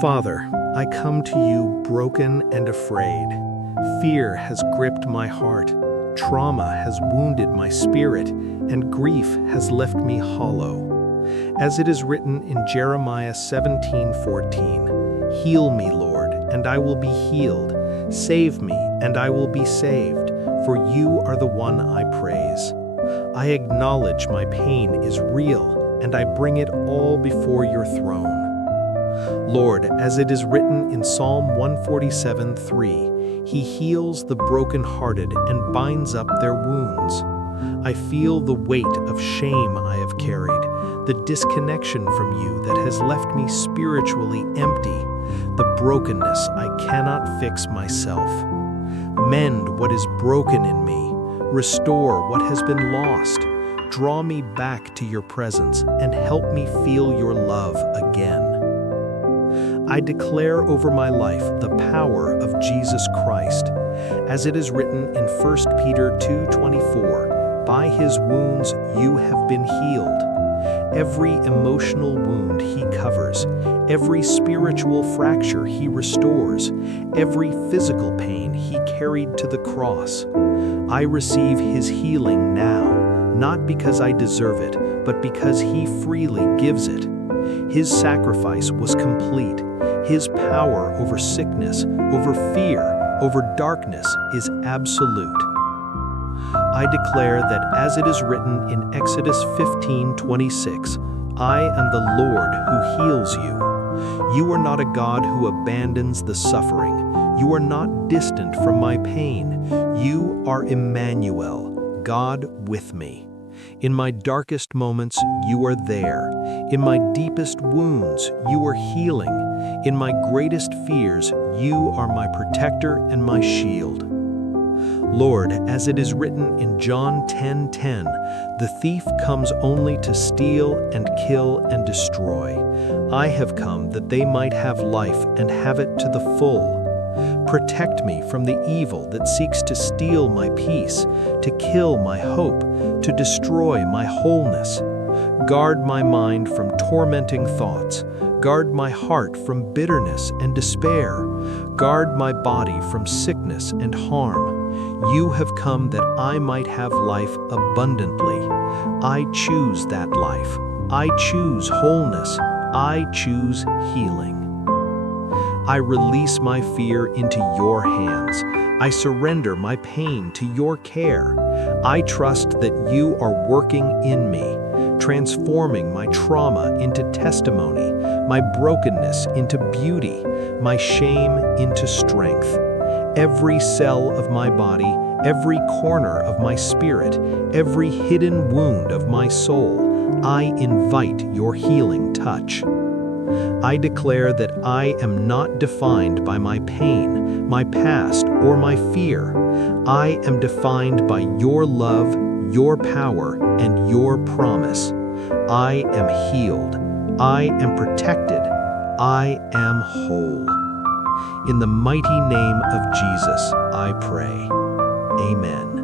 Father, I come to you broken and afraid. Fear has gripped my heart, trauma has wounded my spirit, and grief has left me hollow. As it is written in Jeremiah 17:14, "Heal me, Lord, and I will be healed. Save me, and I will be saved, for you are the one I praise." I acknowledge my pain is real, and I bring it all before your throne. Lord, as it is written in Psalm 147:3, He heals the brokenhearted and binds up their wounds. I feel the weight of shame I have carried, the disconnection from you that has left me spiritually empty, the brokenness I cannot fix myself. Mend what is broken in me, restore what has been lost, draw me back to your presence, and help me feel your love again. I declare over my life the power of Jesus Christ. As it is written in 1 Peter 2:24, "By his wounds you have been healed." Every emotional wound he covers, every spiritual fracture he restores, every physical pain he carried to the cross. I receive his healing now, not because I deserve it, but because he freely gives it. His sacrifice was complete. His power over sickness, over fear, over darkness is absolute. I declare that as it is written in Exodus 15:26, "I am the Lord who heals you." You are not a God who abandons the suffering. You are not distant from my pain. You are Emmanuel, God with me. In my darkest moments, you are there. In my deepest wounds, you are healing. In my greatest fears, you are my protector and my shield. Lord, as it is written in John 10:10, "The thief comes only to steal and kill and destroy. I have come that they might have life and have it to the full." Protect me from the evil that seeks to steal my peace, to kill my hope, to destroy my wholeness. Guard my mind from tormenting thoughts. Guard my heart from bitterness and despair. Guard my body from sickness and harm. You have come that I might have life abundantly. I choose that life. I choose wholeness. I choose healing. I release my fear into your hands. I surrender my pain to your care. I trust that you are working in me, transforming my trauma into testimony, my brokenness into beauty, my shame into strength. Every cell of my body, every corner of my spirit, every hidden wound of my soul, I invite your healing touch. I declare that I am not defined by my pain, my past, or my fear. I am defined by your love, your power, and your promise. I am healed. I am protected. I am whole. In the mighty name of Jesus, I pray. Amen.